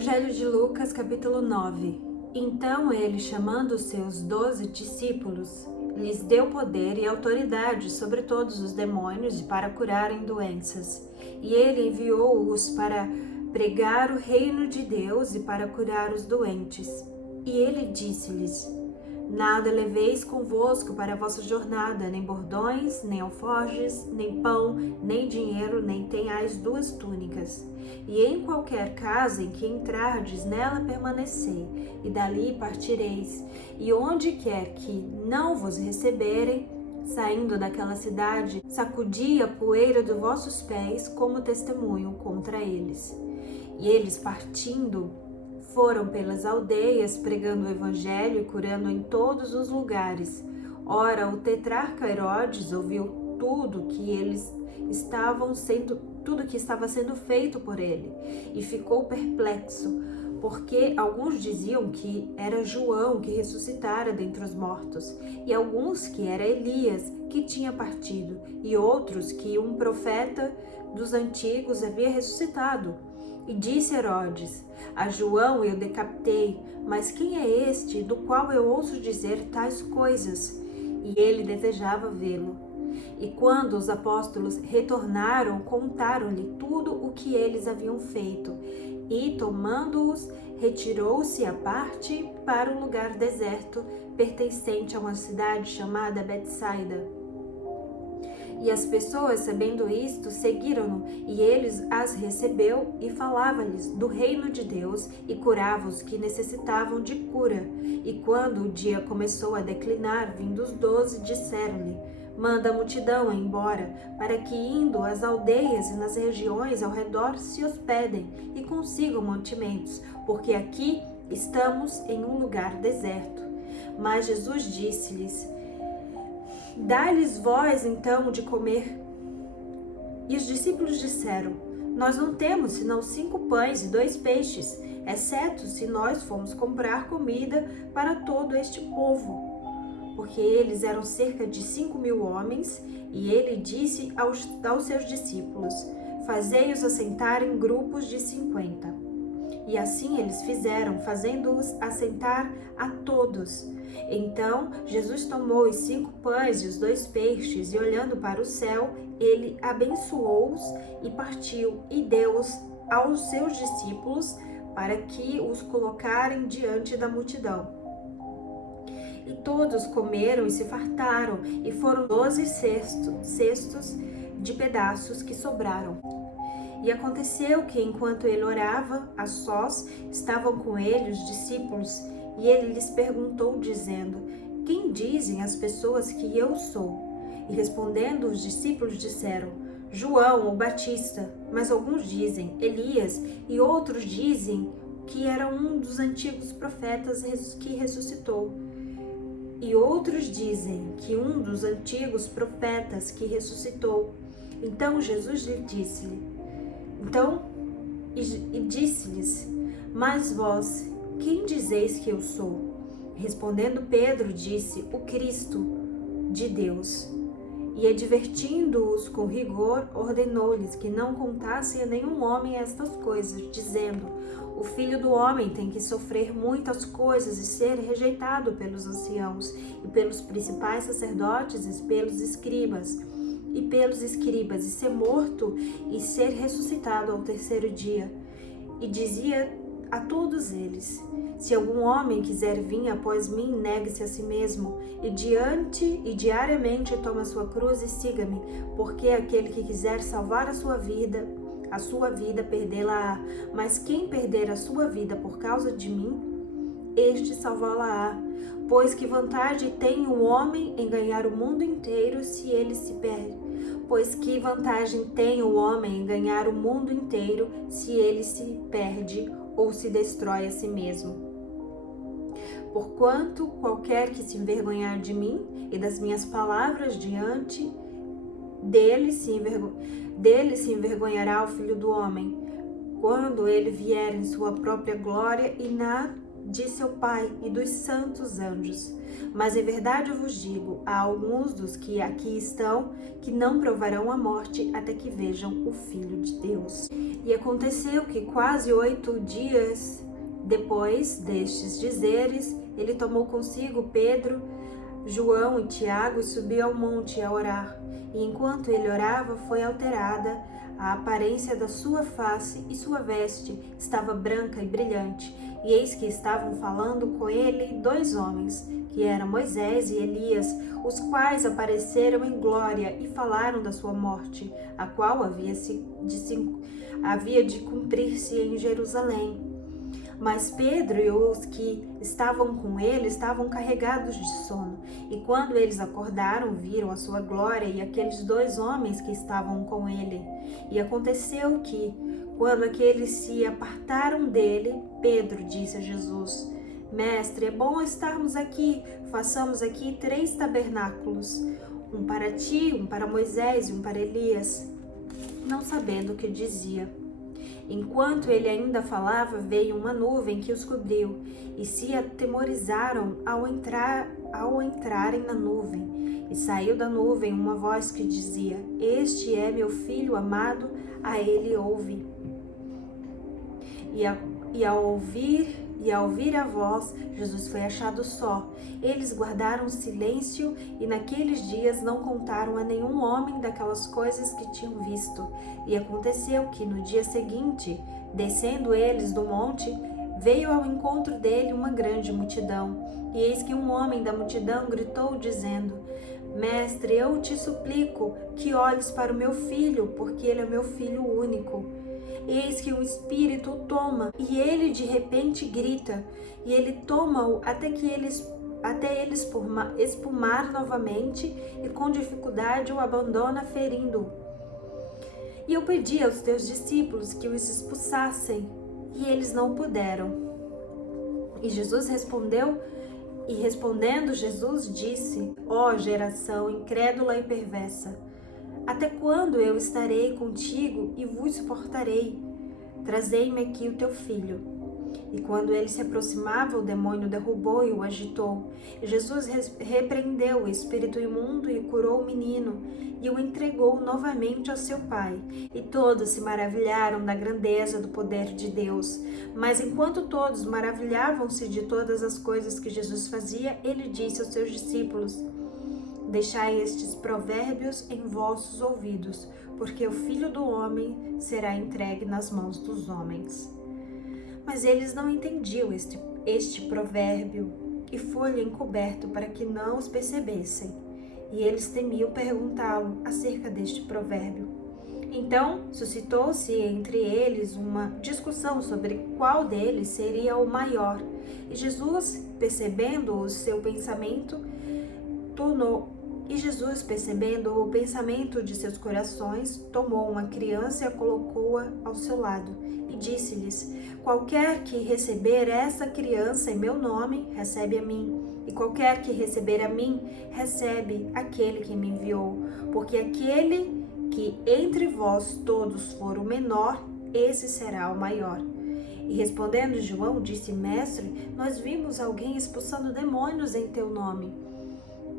Evangelho de Lucas, capítulo 9. Então ele, chamando os seus 12 discípulos, lhes deu poder e autoridade sobre todos os demônios e para curarem doenças. E ele enviou-os para pregar o reino de Deus e para curar os doentes. E ele disse-lhes: Nada leveis convosco para a vossa jornada, nem bordões, nem alforjes, nem pão, nem dinheiro, nem tenhais 2 túnicas. E em qualquer casa em que entrardes, nela permanecei, e dali partireis. E onde quer que não vos receberem, saindo daquela cidade, sacudi a poeira dos vossos pés como testemunho contra eles. E eles, partindo, foram pelas aldeias, pregando o evangelho e curando em todos os lugares. Ora, o tetrarca Herodes ouviu tudo que estava sendo feito por ele, e ficou perplexo, porque alguns diziam que era João que ressuscitara dentre os mortos, e alguns que era Elias que tinha partido, e outros que um profeta dos antigos havia ressuscitado. E disse Herodes: A João eu decapitei, mas quem é este do qual eu ouço dizer tais coisas? E ele desejava vê-lo. E quando os apóstolos retornaram, contaram-lhe tudo o que eles haviam feito. E, tomando-os, retirou-se à parte para um lugar deserto, pertencente a uma cidade chamada Betsaida. E as pessoas, sabendo isto, seguiram-no, e eles as recebeu e falava-lhes do reino de Deus e curava os que necessitavam de cura. E quando o dia começou a declinar, vindo os 12, disseram-lhe: Manda a multidão embora, para que, indo às aldeias e nas regiões ao redor, se hospedem e consigam mantimentos, porque aqui estamos em um lugar deserto. Mas Jesus disse-lhes: Dá-lhes vós então de comer. E os discípulos disseram: Nós não temos senão 5 pães e 2 peixes, exceto se nós formos comprar comida para todo este povo. Porque eles eram cerca de 5.000 homens, e ele disse aos seus discípulos: Fazei-os assentar em grupos de 50. E assim eles fizeram, fazendo-os assentar a todos. Então Jesus tomou os 5 pães e os 2 peixes, e olhando para o céu, ele abençoou-os e partiu, e deu-os aos seus discípulos para que os colocarem diante da multidão. E todos comeram e se fartaram, e foram 12 cestos de pedaços que sobraram. E aconteceu que, enquanto ele orava, a sós, estavam com ele os discípulos, e ele lhes perguntou, dizendo: Quem dizem as pessoas que eu sou? E respondendo, os discípulos disseram: João, o Batista, mas alguns dizem Elias, e outros dizem que era um dos antigos profetas que ressuscitou. E outros dizem que um dos antigos profetas que ressuscitou. Então Jesus lhe disse-lhes: Mas vós, quem dizeis que eu sou? Respondendo Pedro, disse: O Cristo de Deus. E advertindo-os com rigor, ordenou-lhes que não contassem a nenhum homem estas coisas, dizendo: O Filho do Homem tem que sofrer muitas coisas e ser rejeitado pelos anciãos e pelos principais sacerdotes e pelos escribas, e ser morto e ser ressuscitado ao 3º dia. E dizia a todos eles: Se algum homem quiser vir após mim, negue-se a si mesmo, e diariamente tome a sua cruz e siga-me, porque aquele que quiser salvar a sua vida, perdê-la-á. Mas quem perder a sua vida por causa de mim, este salvá-la-á. Pois que vantagem tem o homem em ganhar o mundo inteiro se ele se perde? Pois que vantagem tem o homem em ganhar o mundo inteiro se ele se perde ou se destrói a si mesmo? Porquanto qualquer que se envergonhar de mim e das minhas palavras diante dele se envergonhará o Filho do Homem, quando ele vier em sua própria glória e na de seu Pai e dos santos anjos. Mas em verdade eu vos digo, há alguns dos que aqui estão que não provarão a morte até que vejam o Filho de Deus. E aconteceu que quase 8 dias depois destes dizeres, ele tomou consigo Pedro, João e Tiago e subiu ao monte a orar. E enquanto ele orava, foi alterada a aparência da sua face e sua veste estava branca e brilhante. E eis que estavam falando com ele 2 homens, que eram Moisés e Elias, os quais apareceram em glória e falaram da sua morte, a qual havia de cumprir-se em Jerusalém. Mas Pedro e os que estavam com ele estavam carregados de sono. E quando eles acordaram, viram a sua glória e aqueles 2 homens que estavam com ele. E aconteceu que, quando aqueles se apartaram dele, Pedro disse a Jesus: Mestre, é bom estarmos aqui. Façamos aqui 3 tabernáculos, um para ti, um para Moisés e um para Elias. Não sabendo o que dizia. Enquanto ele ainda falava, veio uma nuvem que os cobriu, e se atemorizaram ao entrarem na nuvem. E saiu da nuvem uma voz que dizia: Este é meu filho amado, a ele ouve. E ao ouvir a voz, Jesus foi achado só. Eles guardaram silêncio e naqueles dias não contaram a nenhum homem daquelas coisas que tinham visto. E aconteceu que no dia seguinte, descendo eles do monte, veio ao encontro dele uma grande multidão. E eis que um homem da multidão gritou dizendo: Mestre, eu te suplico que olhes para o meu filho, porque ele é meu filho único. Eis que um espírito o toma, e ele de repente grita, e ele toma-o até ele espumar novamente, e com dificuldade o abandona, ferindo-o. E eu pedi aos teus discípulos que os expulsassem, e eles não puderam. E respondendo, Jesus disse: Ó geração incrédula e perversa, até quando eu estarei contigo e vos suportarei? Trazei-me aqui o teu filho. E quando ele se aproximava, o demônio derrubou e o agitou. E Jesus repreendeu o espírito imundo e curou o menino, e o entregou novamente ao seu pai. E todos se maravilharam da grandeza do poder de Deus. Mas enquanto todos maravilhavam-se de todas as coisas que Jesus fazia, ele disse aos seus discípulos: Deixai estes provérbios em vossos ouvidos, porque o Filho do Homem será entregue nas mãos dos homens. Mas eles não entendiam este provérbio, e foi-lhe encoberto para que não os percebessem. E eles temiam perguntá-lo acerca deste provérbio. Então suscitou-se entre eles uma discussão sobre qual deles seria o maior. E Jesus, percebendo o pensamento de seus corações, tomou uma criança e a colocou-a ao seu lado, e disse-lhes: Qualquer que receber essa criança em meu nome, recebe a mim, e qualquer que receber a mim, recebe aquele que me enviou, porque aquele que entre vós todos for o menor, esse será o maior. E respondendo João, disse: Mestre, nós vimos alguém expulsando demônios em teu nome,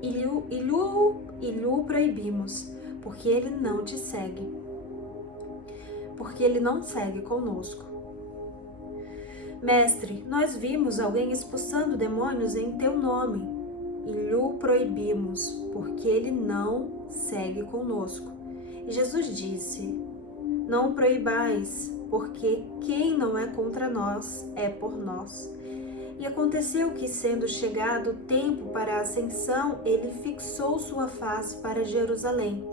e lhe proibimos, porque ele não te segue, porque ele não segue conosco. Mestre, nós vimos alguém expulsando demônios em teu nome, e lhe proibimos, porque ele não segue conosco. E Jesus disse: Não o proibais, porque quem não é contra nós é por nós. E aconteceu que, sendo chegado o tempo para a ascensão, ele fixou sua face para Jerusalém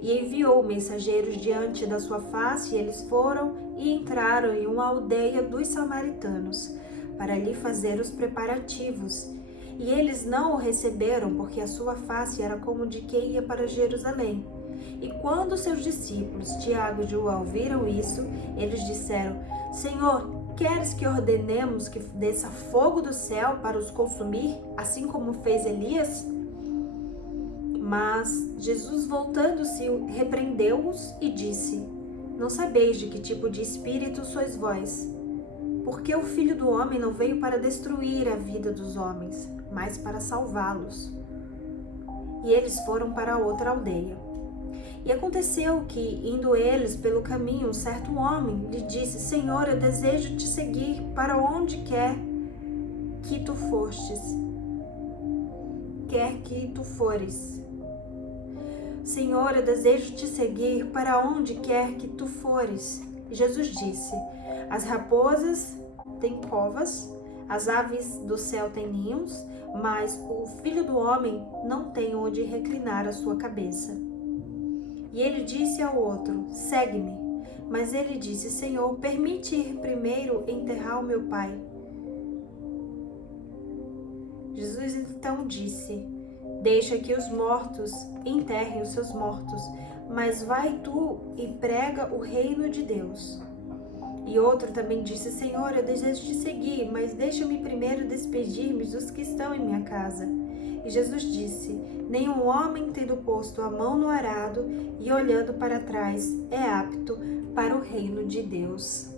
e enviou mensageiros diante da sua face, e eles foram e entraram em uma aldeia dos samaritanos para lhe fazer os preparativos. E eles não o receberam, porque a sua face era como de quem ia para Jerusalém. E quando seus discípulos, Tiago e João, viram isso, eles disseram: Senhor, queres que ordenemos que desça fogo do céu para os consumir, assim como fez Elias? Mas Jesus, voltando-se, repreendeu-os e disse: Não sabeis de que tipo de espírito sois vós, Porque o Filho do Homem não veio para destruir a vida dos homens, mas para salvá-los. E eles foram para outra aldeia. E aconteceu que, indo eles pelo caminho, um certo homem lhe disse: Senhor, eu desejo te seguir para onde quer que tu fostes. Quer que tu fores. Senhor, eu desejo te seguir para onde quer que tu fores. E Jesus disse: As raposas têm covas, as aves do céu têm ninhos, mas o Filho do Homem não tem onde reclinar a sua cabeça. E ele disse ao outro: Segue-me. Mas ele disse: Senhor, permite ir primeiro enterrar o meu pai. Jesus então disse: Deixa que os mortos enterrem os seus mortos, mas vai tu e prega o reino de Deus. E outro também disse: Senhor, eu desejo te seguir, mas deixa-me primeiro despedir-me dos que estão em minha casa. E Jesus disse: Nenhum homem tendo posto a mão no arado e olhando para trás é apto para o reino de Deus.